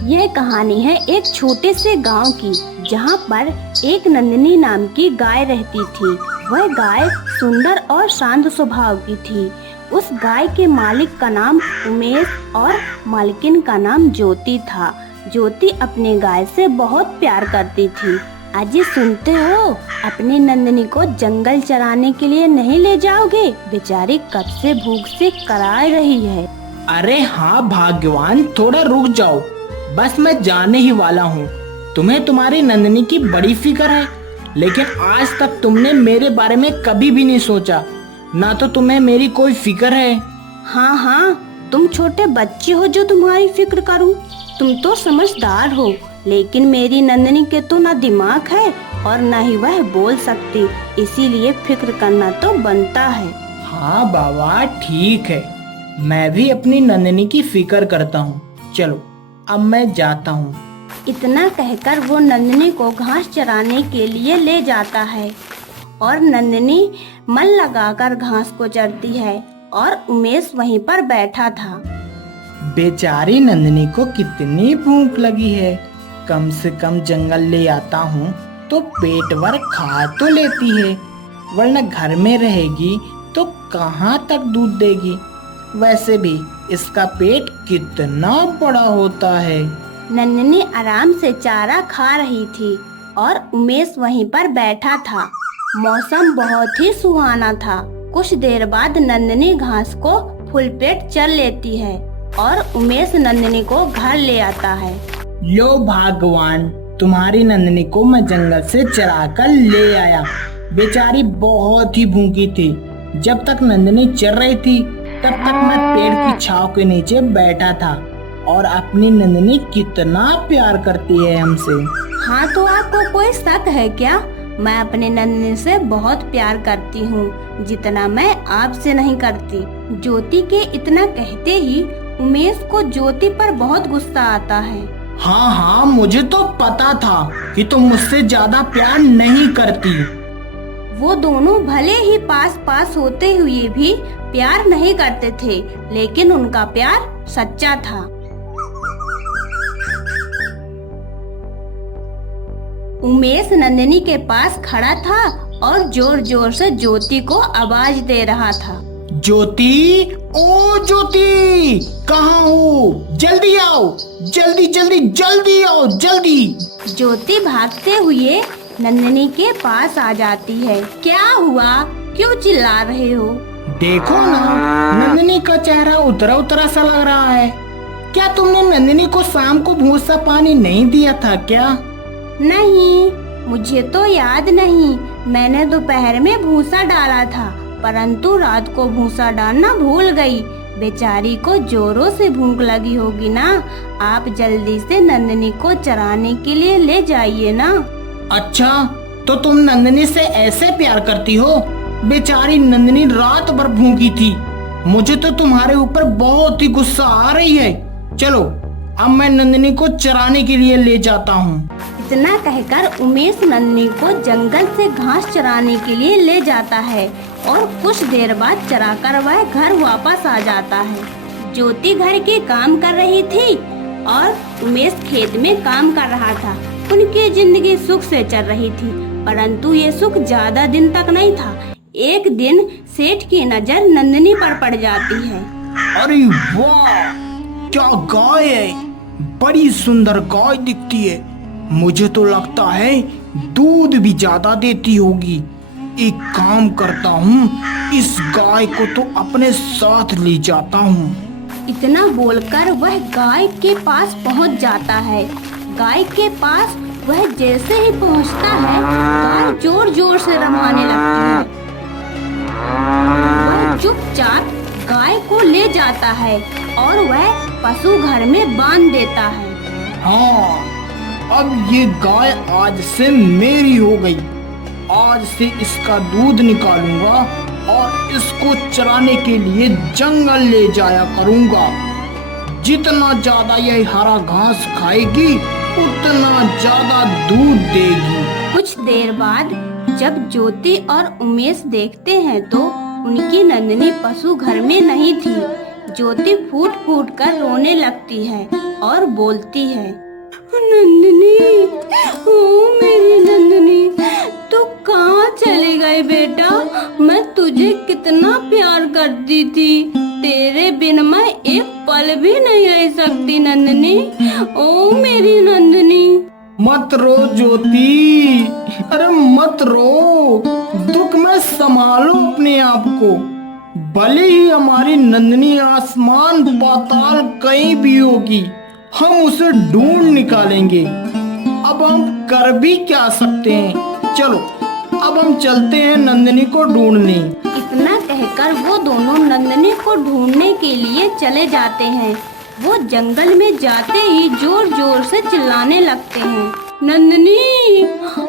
यह कहानी है एक छोटे से गांव की, जहां पर एक नंदिनी नाम की गाय रहती थी। वह गाय सुंदर और शांत स्वभाव की थी। उस गाय के मालिक का नाम उमेश और मालकिन का नाम ज्योति था। ज्योति अपनी गाय से बहुत प्यार करती थी। अजी सुनते हो, अपनी नंदिनी को जंगल चराने के लिए नहीं ले जाओगे? बेचारी कब से भूख से कराह रही है। अरे हाँ भाग्यवान, थोड़ा रुक जाओ, बस मैं जाने ही वाला हूँ। तुम्हें तुम्हारी नंदिनी की बड़ी फिक्र है, लेकिन आज तक तुमने मेरे बारे में कभी भी नहीं सोचा। ना तो तुम्हें मेरी कोई फिक्र है। हाँ हाँ, तुम छोटे बच्चे हो जो तुम्हारी फिक्र करूं। तुम तो समझदार हो, लेकिन मेरी नंदिनी के तो ना दिमाग है और ना ही वह बोल सकती, इसीलिए फिक्र करना तो बनता है। हाँ बाबा ठीक है, मैं भी अपनी नंदिनी की फिक्र करता हूँ। चलो अब मैं जाता हूँ। इतना कहकर वो नंदिनी को घास चराने के लिए ले जाता है और नंदिनी मन लगाकर घास को चरती है और उमेश वहीं पर बैठा था। बेचारी नंदिनी को कितनी भूख लगी है। कम से कम जंगल ले आता हूँ तो पेट भर खा तो लेती है, वरना घर में रहेगी तो कहाँ तक दूध देगी। वैसे भी इसका पेट कितना बड़ा होता है। नंदिनी आराम से चारा खा रही थी और उमेश वहीं पर बैठा था। मौसम बहुत ही सुहाना था। कुछ देर बाद नंदिनी घास को फुल पेट चर लेती है और उमेश नंदिनी को घर ले आता है। लो भगवान, तुम्हारी नंदिनी को मैं जंगल से चरा कर ले आया। बेचारी बहुत ही भूखी थी। जब तक नंदिनी चर रही थी तब तक मैं पेड़ की छांव के नीचे बैठा था। और अपनी नंदिनी कितना प्यार करती है हमसे। हाँ, तो आपको कोई शक है क्या? मैं अपने नंदिनी से बहुत प्यार करती हूँ, जितना मैं आपसे नहीं करती। ज्योति के इतना कहते ही उमेश को ज्योति पर बहुत गुस्सा आता है। हाँ हाँ, मुझे तो पता था कि तुम मुझसे ज्यादा प्यार नहीं करती। वो दोनों भले ही पास पास होते हुए भी प्यार नहीं करते थे, लेकिन उनका प्यार सच्चा था। उमेश नंदिनी के पास खड़ा था और जोर जोर से ज्योति को आवाज दे रहा था। ज्योति, ओ ज्योति, कहाँ हो? जल्दी आओ, जल्दी जल्दी जल्दी आओ, जल्दी। ज्योति भागते हुए नंदिनी के पास आ जाती है। क्या हुआ? क्यों चिल्ला रहे हो? देखो ना, नंदिनी का चेहरा उतरा उतरा सा लग रहा है। क्या तुमने नंदिनी को शाम को भूसा पानी नहीं दिया था क्या? नहीं, मुझे तो याद नहीं। मैंने दोपहर में भूसा डाला था, परंतु रात को भूसा डालना भूल गई। बेचारी को जोरों से भूख लगी होगी ना। आप जल्दी से नंदिनी को चराने के लिए ले जाइए ना। अच्छा, तो तुम नंदिनी से ऐसे प्यार करती हो? बेचारी नंदिनी रात भर भूखी थी। मुझे तो तुम्हारे ऊपर बहुत ही गुस्सा आ रही है। चलो अब मैं नंदिनी को चराने के लिए ले जाता हूँ। इतना कहकर उमेश नंदिनी को जंगल से घास चराने के लिए ले जाता है और कुछ देर बाद चराकर वह घर वापस आ जाता है। ज्योति घर के काम कर रही थी और उमेश खेत में काम कर रहा था। उनकी जिंदगी सुख से चल रही थी, परंतु ये सुख ज्यादा दिन तक नहीं था। एक दिन सेठ की नजर नंदिनी पर पड़ जाती है। अरे वाह, क्या गाय है! बड़ी सुंदर गाय दिखती है। मुझे तो लगता है दूध भी ज्यादा देती होगी। एक काम करता हूँ, इस गाय को तो अपने साथ ले जाता हूँ। इतना बोलकर वह गाय के पास पहुँच जाता है। गाय के पास वह जैसे ही पहुँचता है, गाय जोर जोर से रमाने लगती है। वह चुपचाप गाय को ले जाता है और वह पशु घर में बांध देता है। हाँ, अब ये गाय आज से मेरी हो गई। आज से इसका दूध निकालूंगा और इसको चराने के लिए जंगल ले जाया करूंगा। जितना ज्यादा यह हरा घास खाएगी उतना ज्यादा दूध देगी। कुछ देर बाद जब ज्योति और उमेश देखते हैं तो उनकी नंदिनी पशु घर में नहीं थी। ज्योति फूट फूट कर रोने लगती है और बोलती है, नंदिनी, ओ मेरी नंदिनी, तू कहाँ चली गई बेटा? मैं तुझे कितना प्यार करती थी, तेरे बिन मैं एक पल भी नहीं रह सकती नंदिनी, ओ मेरी नंदिनी। मत रो ज्योति, अरे मत रो, दुख में संभालो अपने आप को। भले ही हमारी नंदिनी आसमान पाताल कहीं भी होगी, हम उसे ढूंढ निकालेंगे। अब हम कर भी क्या सकते हैं? चलो अब हम चलते हैं नंदिनी को ढूंढने। इतना कहकर वो दोनों नंदिनी को ढूंढने के लिए चले जाते हैं। वो जंगल में जाते ही जोर जोर से चिल्लाने लगते हैं, नंदिनी,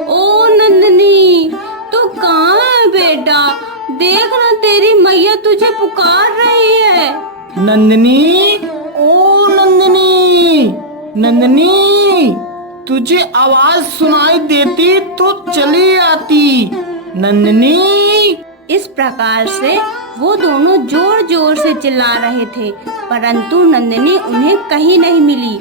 ओ नंदिनी, तू कहाँ है बेटा? देख ना, तेरी मैया तुझे पुकार रही है। नंदिनी, ओ नंदिनी, नंदिनी, तुझे आवाज सुनाई देती तो चली आती। नंदिनी। इस प्रकार से वो दोनों जोर जोर से चिल्ला रहे थे, परंतु नंदिनी उन्हें कहीं नहीं मिली।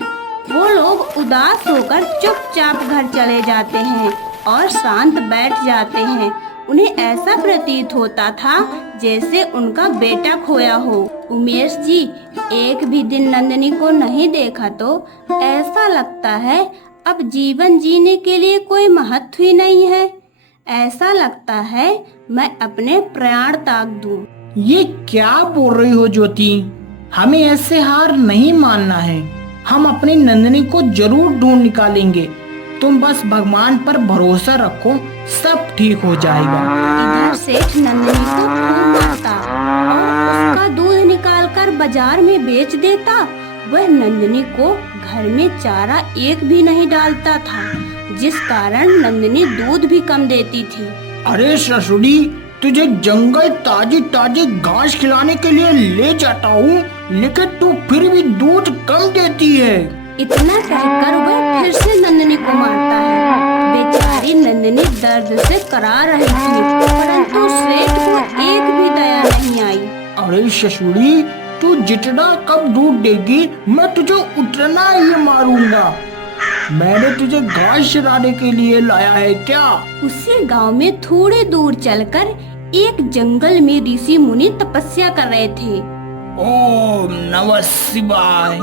वो लोग उदास होकर चुपचाप घर चले जाते हैं और शांत बैठ जाते हैं। उन्हें ऐसा प्रतीत होता था जैसे उनका बेटा खोया हो। उमेश जी, एक भी दिन नंदिनी को नहीं देखा तो ऐसा लगता है अब जीवन जीने के लिए कोई महत्व ही नहीं है। ऐसा लगता है मैं अपने प्राण त्याग दूं। ये क्या बोल रही हो ज्योति? हमें ऐसे हार नहीं मानना है। हम अपनी नंदिनी को जरूर ढूंढ निकालेंगे। तुम बस भगवान पर भरोसा रखो, सब ठीक हो जाएगा। इधर सेठ नंदिनी को खूब मारता और उसका दूध निकालकर बाजार में बेच देता। वह नंदिनी को घर में चारा एक भी नहीं डालता था, जिस कारण नंदिनी दूध भी कम देती थी। अरे ससुरी, तुझे जंगल ताजी ताजी घास खिलाने के लिए ले जाता हूँ, लेकिन तू फिर भी दूध कम देती है। इतना कहकर वह फिर से नंदिनी को मारता है। बेचारी नंदिनी दर्द से करा रही थी, परंतु सेठ को एक भी दया नहीं आई। अरे ससुरी, तू जितना कम दूध देगी मैं तुझे उतना ही मारूंगा। मैंने तुझे घास चराने के लिए लाया है क्या? उसी गांव में थोड़े दूर चलकर एक जंगल में ऋषि मुनि तपस्या कर रहे थे। ओम नमः शिवाय,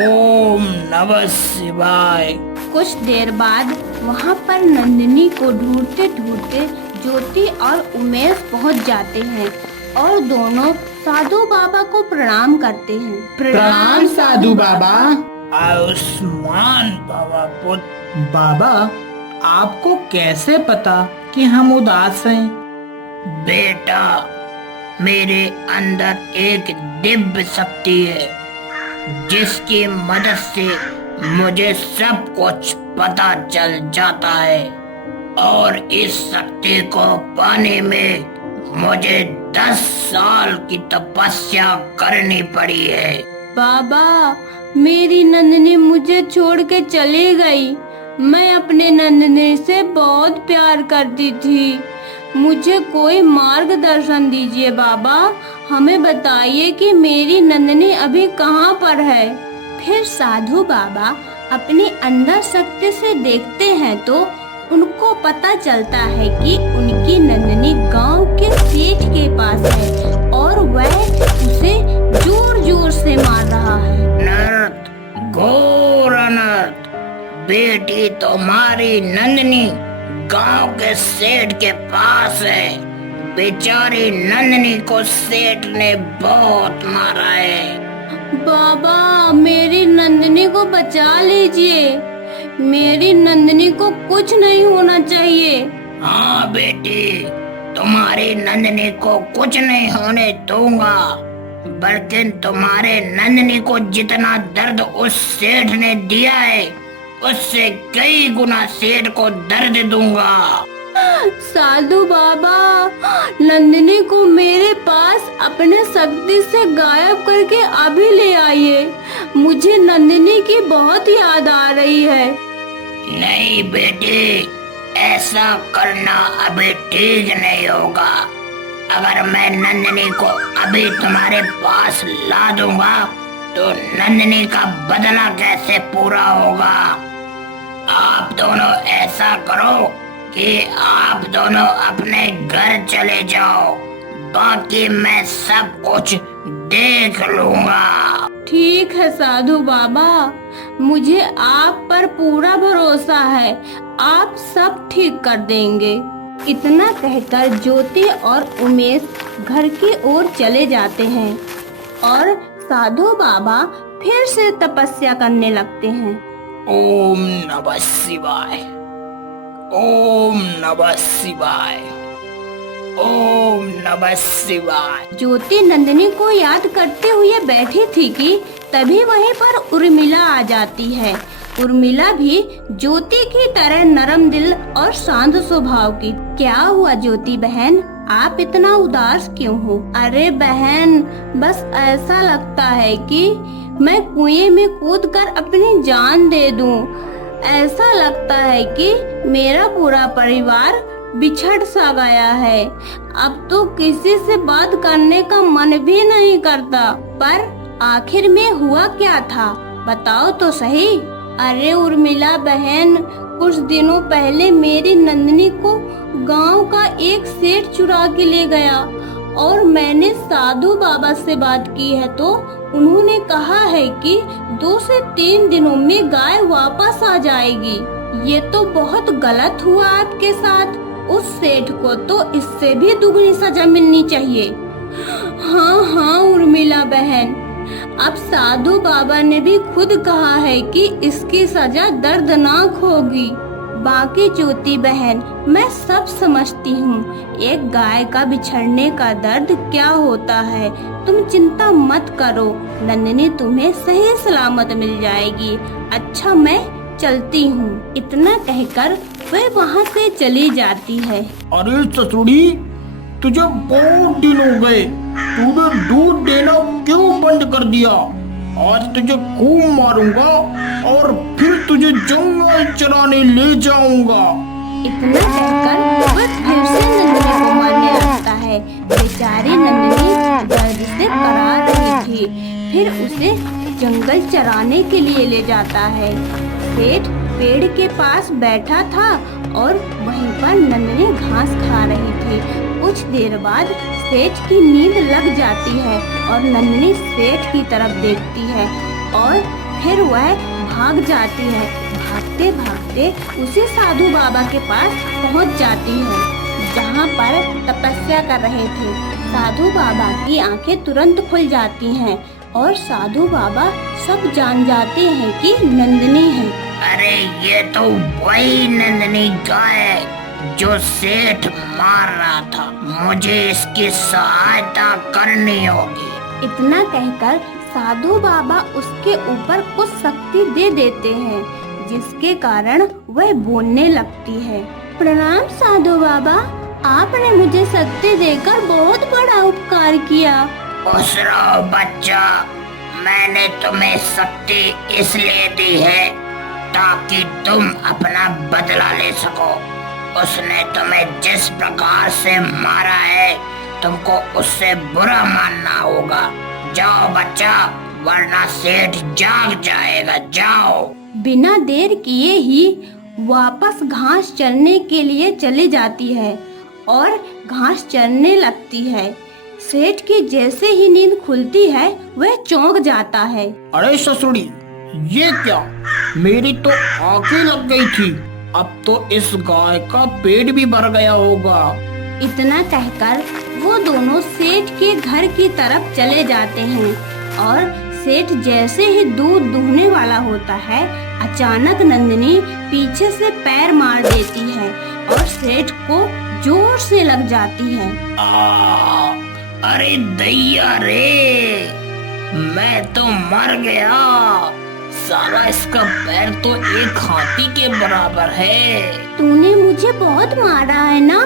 ओम नमः शिवाय। कुछ देर बाद वहाँ पर नंदिनी को ढूंढते ढूंढते ज्योति और उमेश पहुँच जाते हैं और दोनों साधु बाबा को प्रणाम करते हैं। प्रणाम साधु बाबा। आयुष्मान बाबा पुत्र। बाबा, आपको कैसे पता कि हम उदास हैं? बेटा, मेरे अंदर एक दिव्य शक्ति है, जिसकी मदद से मुझे सब कुछ पता चल जाता है, और इस शक्ति को पाने में मुझे 10 साल की तपस्या करनी पड़ी है। बाबा, मेरी नंदिनी मुझे छोड़ के चली गई। मैं अपने नंदिनी से बहुत प्यार करती थी। मुझे कोई मार्गदर्शन दीजिए बाबा। हमें बताइए कि मेरी नंदिनी अभी कहाँ पर है। फिर साधु बाबा अपने अंदर शक्ति से देखते हैं तो उनको पता चलता है कि उनकी नंदिनी गांव के सेठ के पास है और वह उसे जोर जोर से मार रहा है। अनर्थ, घोर अनर्थ। बेटी तुम्हारी नंदिनी गांव के सेठ के पास है। बेचारी नंदिनी को सेठ ने बहुत मारा है। बाबा, मेरी नंदिनी को बचा लीजिए। मेरी नंदिनी को कुछ नहीं होना चाहिए। हाँ बेटी, तुम्हारी नंदिनी को कुछ नहीं होने दूंगा, बल्कि तुम्हारे नंदिनी को जितना दर्द उस सेठ ने दिया है, उससे कई गुना सेठ को दर्द दूंगा। साधु बाबा, नंदिनी को मेरे पास अपने शक्ति से गायब करके अभी ले आइए। मुझे नंदिनी की बहुत याद आ रही है। नहीं बेटी, ऐसा करना अभी ठीक नहीं होगा। अगर मैं नंदिनी को अभी तुम्हारे पास ला दूंगा तो नंदिनी का बदला कैसे पूरा होगा। आप दोनों ऐसा करो कि आप दोनों अपने घर चले जाओ, बाकी मैं सब कुछ देख लूंगा। ठीक है साधु बाबा, मुझे आप पर पूरा भरोसा है, आप सब ठीक कर देंगे। इतना कहकर ज्योति और उमेश घर की ओर चले जाते हैं और साधु बाबा फिर से तपस्या करने लगते हैं। ओम नमः शिवाय, ओम नमः शिवाय, ओम नमः शिवाय। ज्योति नंदिनी को याद करते हुए बैठी थी कि तभी वहीं पर उर्मिला आ जाती है। उर्मिला भी ज्योति की तरह नरम दिल और शांत स्वभाव की। क्या हुआ ज्योति बहन, आप इतना उदास क्यों हो? अरे बहन, बस ऐसा लगता है कि मैं कुएं में कूदकर अपनी जान दे दूं। ऐसा लगता है कि मेरा पूरा परिवार बिछड़ सा गया है। अब तो किसी से बात करने का मन भी नहीं करता। पर आखिर में हुआ क्या था, बताओ तो सही। अरे उर्मिला बहन, कुछ दिनों पहले मेरी नंदिनी को गांव का एक सेठ चुरा के ले गया और मैंने साधु बाबा से बात की है तो उन्होंने कहा है कि 2 से 3 दिनों में गाय वापस आ जाएगी। ये तो बहुत गलत हुआ आपके साथ। उस सेठ को तो इससे भी दुगनी सजा मिलनी चाहिए। हाँ हाँ उर्मिला बहन, अब साधु बाबा ने भी खुद कहा है कि इसकी सजा दर्दनाक होगी। बाकी ज्योति बहन, मैं सब समझती हूँ। एक गाय का बिछड़ने का दर्द क्या होता है, तुम चिंता मत करो। नंदिनी तुम्हें सही सलामत मिल जाएगी। अच्छा, मैं चलती हूँ। इतना कहकर वह वहाँ से चली जाती है। अरे ससुरी, तुझे बहुत दिन हो गए, तूने दूध देना क्यों बंद कर दिया? आज तुझे खूब मारूंगा और फिर तुझे जंगल चराने ले जाऊंगा। इतना कहकर वह फिर से नंदिनी को मारने लगता है। बेचारी नंदिनी दर्द से कराह रही थी। फिर उसे जंगल चराने के लिए ले जाता है। सेठ पेड़ के पास बैठा था और वहीं पर नंदिनी घास खा रही थी। कुछ देर बाद सेठ की नींद लग जाती है और नंदिनी सेठ की तरफ देखती है और फिर वह भाग जाती है। भागते भागते उसी साधु बाबा के पास पहुंच जाती है जहां पर तपस्या कर रहे थे। साधु बाबा की आंखें तुरंत खुल जाती हैं और साधु बाबा सब जान जाते हैं कि नंदिनी है। अरे ये तो वही नंदिनी गाय है जो सेठ मार रहा था। मुझे इसकी सहायता करनी होगी। इतना कहकर साधु बाबा उसके ऊपर कुछ शक्ति दे देते हैं जिसके कारण वह बोलने लगती है। प्रणाम साधु बाबा, आपने मुझे शक्ति देकर बहुत बड़ा उपकार किया। खुश रहो बच्चा, मैंने तुम्हें शक्ति इसलिए दी है ताकि तुम अपना बदला ले सको। उसने तुम्हें जिस प्रकार से मारा है तुमको उससे बुरा मानना होगा। जाओ बच्चा, वरना सेठ जाग जाएगा। जाओ। बिना देर किए ही वापस घास चरने के लिए चली जाती है और घास चरने लगती है। सेठ की जैसे ही नींद खुलती है वह चौंक जाता है। अरे ससुरी, ये क्या? मेरी तो आंखें लग गई थी, अब तो इस गाय का पेट भी भर गया होगा। इतना कहकर वो दोनों सेठ के घर की तरफ चले जाते हैं और सेठ जैसे ही दूध दूहने वाला होता है, अचानक नंदिनी पीछे से पैर मार देती है और सेठ को जोर से लग जाती है। अरे दैया रे, मैं तो मर गया। साला इसका पैर तो एक हाथी के बराबर है। तूने मुझे बहुत मारा है ना,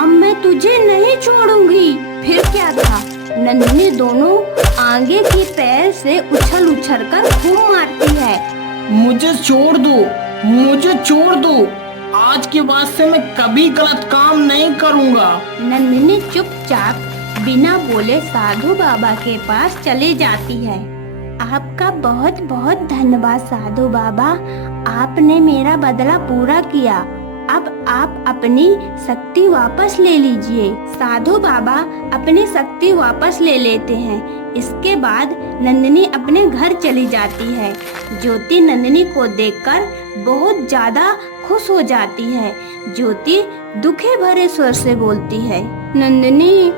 अब मैं तुझे नहीं छोड़ूंगी। फिर क्या था, नंदिनी दोनों आगे की पैर से उछल उछल कर खूब मारती है। मुझे छोड़ दो, मुझे छोड़ दो, आज के बाद से मैं कभी गलत काम नहीं करूँगा। नंदिनी चुपचाप बिना बोले साधु बाबा के पास चली जाती है। आपका बहुत बहुत धन्यवाद साधु बाबा, आपने मेरा बदला पूरा किया। अब आप अपनी शक्ति वापस ले लीजिए। साधु बाबा अपनी शक्ति वापस ले लेते हैं। इसके बाद नंदिनी अपने घर चली जाती है। ज्योति नंदिनी को देखकर बहुत ज्यादा खुश हो जाती है। ज्योति दुखे भरे स्वर से बोलती है, नंदिनी,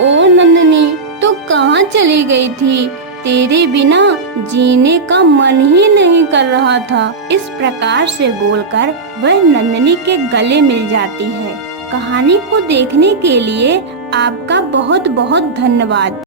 ओ नंदिनी, तो कहाँ चली गई थी? तेरे बिना जीने का मन ही नहीं कर रहा था। इस प्रकार से बोलकर वह नंदिनी के गले मिल जाती है। कहानी को देखने के लिए आपका बहुत बहुत धन्यवाद।